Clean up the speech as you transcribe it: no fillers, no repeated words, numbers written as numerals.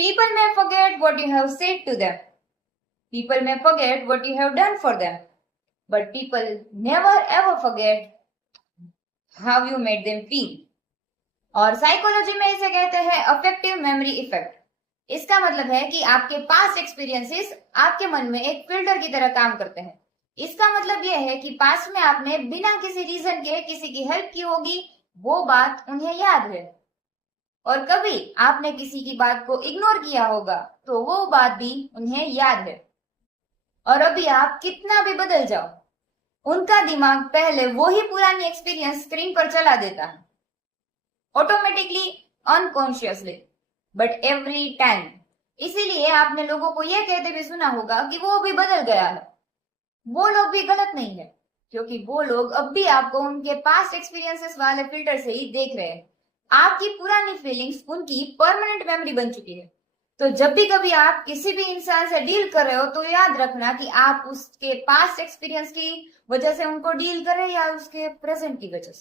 People may forget what you have said to them. People may forget what you have done for them. But people never ever forget how you made them feel. और psychology में इसे कहते हैं affective memory effect. इसका मतलब है कि आपके पास्ट एक्सपीरियंसेस आपके मन में एक फिल्टर की तरह काम करते हैं। इसका मतलब यह है कि पास्ट में आपने बिना किसी रीजन के किसी की हेल्प की होगी, वो बात उन्हें याद है। और कभी आपने किसी की बात को इग्नोर किया होगा तो वो बात भी उन्हें याद है। और अभी आप कितना भी बदल जाओ, उनका दिमाग पहले वो ही पुरानी एक्सपीरियंस स्क्रीन पर चला देता है, automatically, unconsciously, but every time. इसीलिए आपने लोगों को यह कहते भी सुना होगा कि वो भी बदल गया है। वो लोग भी गलत नहीं है, क्योंकि वो लोग अब भी आपको उनके पास्ट एक्सपीरियंसेस वाले फिल्टर से ही देख रहे हैं। आपकी पुरानी फीलिंग्स उनकी परमानेंट मेमोरी बन चुकी है। तो जब भी कभी आप किसी भी इंसान से डील कर रहे हो तो याद रखना कि आप उसके पास्ट एक्सपीरियंस की वजह से उनको डील कर रहे हैं या उसके प्रेजेंट की वजह से।